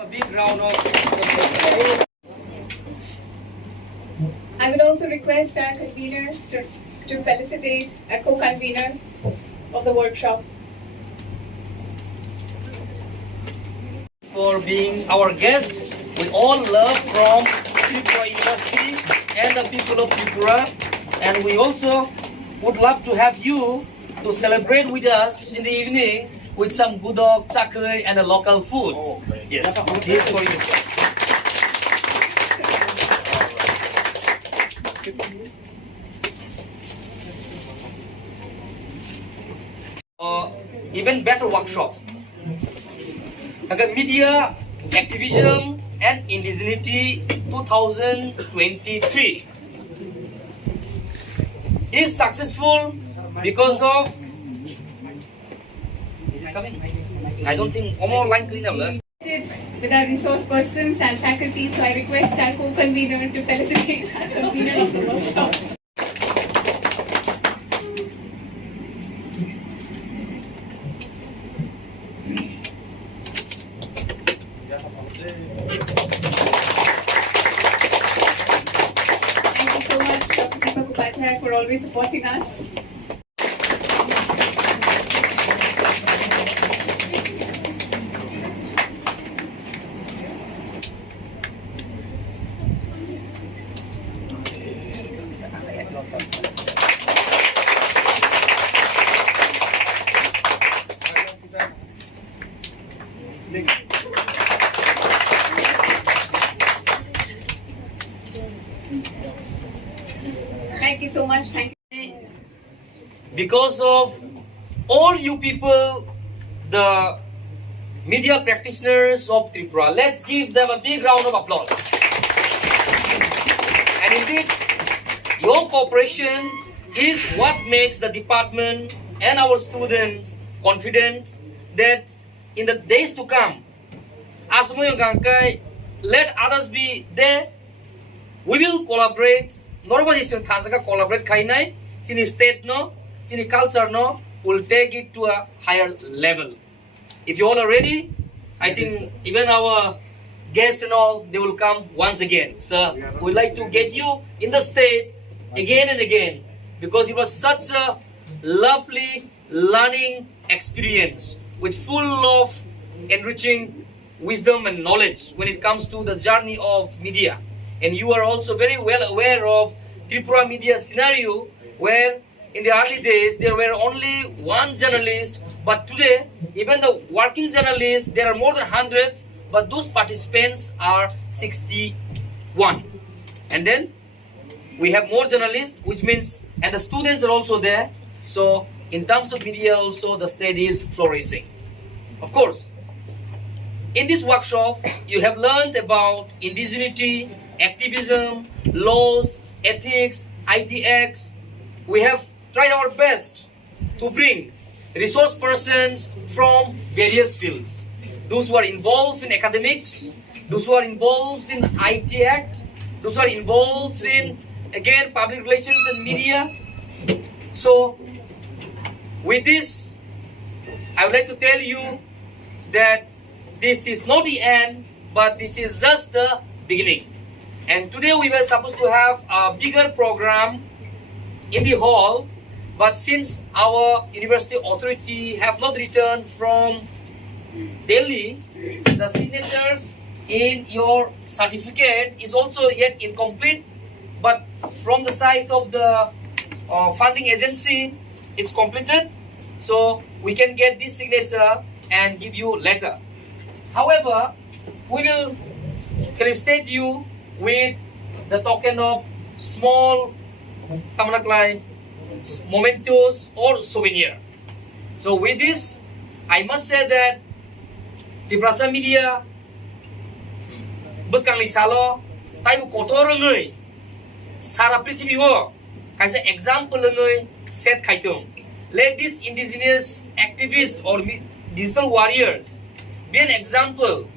A big round of applause. I would also request our convener to felicitate our co-convener of the workshop. For being our guest with all love from Tripura University and the people of Tripura. And we also would love to have you to celebrate with us in the evening with some gudok, chakai and the local food. Yes, this for you, sir. Even better workshop. Media, Activism and Indigeneity 2023 is successful because of. Is it coming? I don't think. One more line clean up. With our resource persons and faculty, so I request our co-convener to felicitate our convener of the workshop. Thank you so much, Prof. for always supporting us. Thank you so much. Thank you. Because of all you people, the media practitioners of Tripura, let's give them a big round of applause. And indeed, your cooperation is what makes the department and our students confident that in the days to come, as let others be there. We will collaborate. Normally, collaborate kainai, sini state no, sini culture no, will take it to a higher level. If you all are ready, I think even our guests and all, they will come once again. So we'd like to get you in the state again and again because it was such a lovely learning experience with full of enriching wisdom and knowledge when it comes to the journey of media. And you are also very well aware of Tripura media scenario where in the early days there were only one journalist, but today even the working journalists, there are more than hundreds, but those participants are 61. And then we have more journalists, which means, and the students are also there. So in terms of media also the state is flourishing. Of course, in this workshop, you have learned about indigeneity, activism, laws, ethics, ITX. We have tried our best to bring resource persons from various fields. Those who are involved in academics, those who are involved in IT Act, those who are involved in, again, public relations and media. So, with this, I would like to tell you that this is not the end, but this is just the beginning. And today we were supposed to have a bigger program in the hall, but since our university authority have not returned from Delhi, the signatures in your certificate is also yet incomplete, but from the side of the funding agency, it's completed. So we can get this signature and give you later. However, we will felicitate you with the token of small mementos or souvenir. So with this, I must say that Tripura media buskang lisalo tai bu kotor ngai sara prithvi ho kaisa example ngai set khaitung. Let these indigenous activists or digital warriors be an example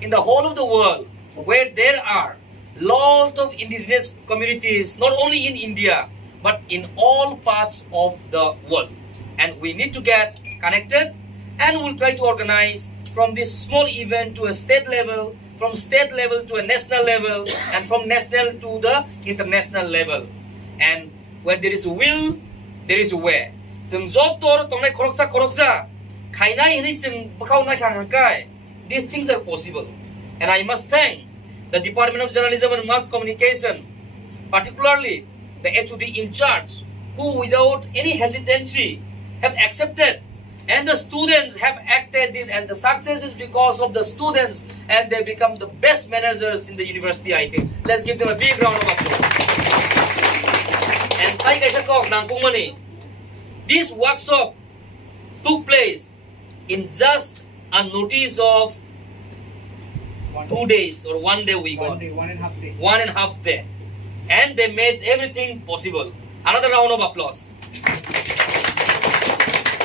in the whole of the world where there are lots of indigenous communities, not only in India, but in all parts of the world. And we need to get connected, and we'll try to organize from this small event to a state level, from state level to a national level, and from national to the international level. And where there is a will, there is a way. These things are possible. And I must thank the Department of Journalism and Mass Communication, particularly the HOD in charge, who without any hesitancy have accepted, and the students have acted this, and the success is because of the students, and they become the best managers in the university, I think. Let's give them a big round of applause. And like I said, this workshop took place in just a notice of 2 days or 1 day we got. 1.5 day. And they made everything possible. Another round of applause.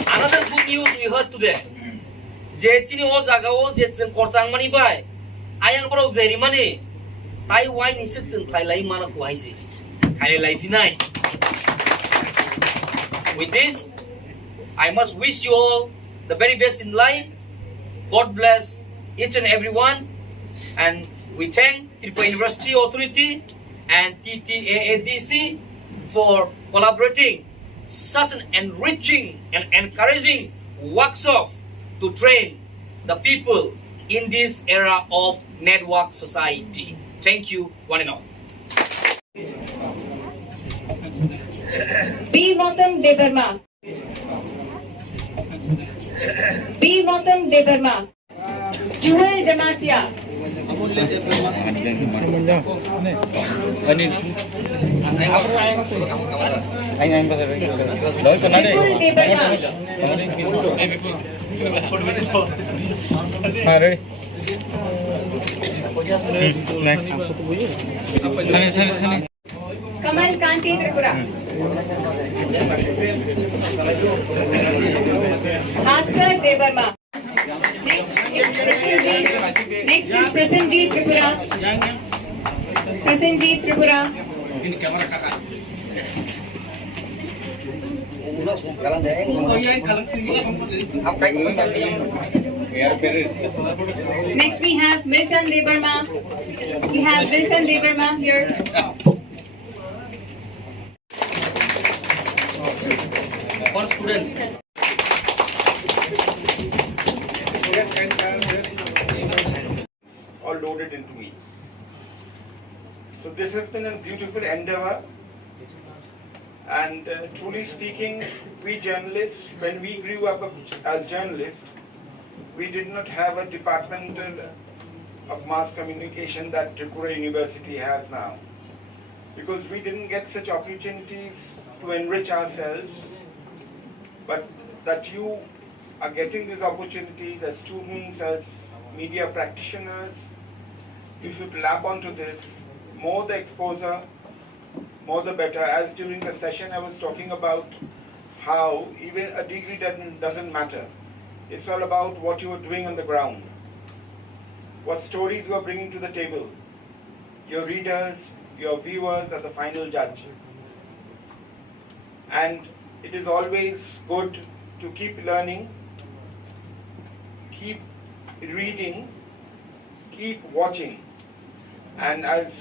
Another good news we heard today. Jechini o jagao jetsen korchang mani bai. Ayang bro jeri mani. Tai wai ni siksen Kalai mana kuaisi. Kalai finai. With this, I must wish you all the very best in life. God bless each and everyone. And we thank Tripura University Authority and TTAADC for collaborating such an enriching and encouraging workshop to train the people in this era of network society. Thank you, one and all. B. Motam Debarma. B. Motam Debarma. Juhal Jamatia. Kamal Kanti Tripura. Master Debarma. Next is Prasenji Tripura. Prasenji Tripura. Next we have Milton Debarma. We have Milton Debarma here. For students. All loaded into me. So this has been a beautiful endeavor, and truly speaking, we journalists, when we grew up as journalists, we did not have a department of mass communication that Tripura University has now, because we didn't get such opportunities to enrich ourselves, but that you are getting this opportunity, the students as media practitioners, you should lap onto this. More the exposure, more the better. As during the session I was talking about how even a degree doesn't matter. It's all about what you are doing on the ground, what stories you are bringing to the table. Your readers, your viewers are the final judge. And it is always good to keep learning, keep reading, keep watching. And as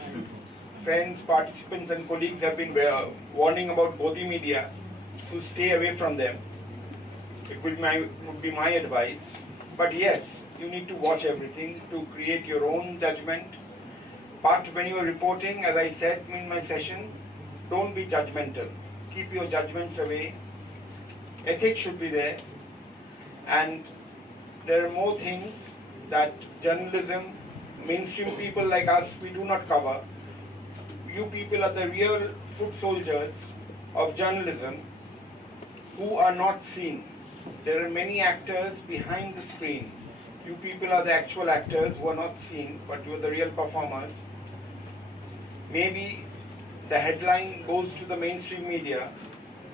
friends, participants and colleagues have been warning about Bodhi media, to stay away from them. It would be my advice. But yes, you need to watch everything to create your own judgment. But when you are reporting, as I said in my session, don't be judgmental. Keep your judgments away. Ethics should be there. And there are more things that journalism, mainstream people like us, we do not cover. You people are the real foot soldiers of journalism who are not seen. There are many actors behind the screen. You people are the actual actors who are not seen, but you are the real performers. Maybe the headline goes to the mainstream media,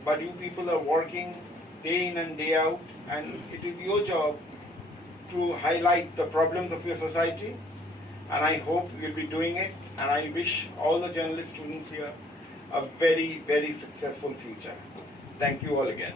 but you people are working day in and day out, and it is your job to highlight the problems of your society, and I hope you'll be doing it, and I wish all the journalist students here a very, very successful future. Thank you all again.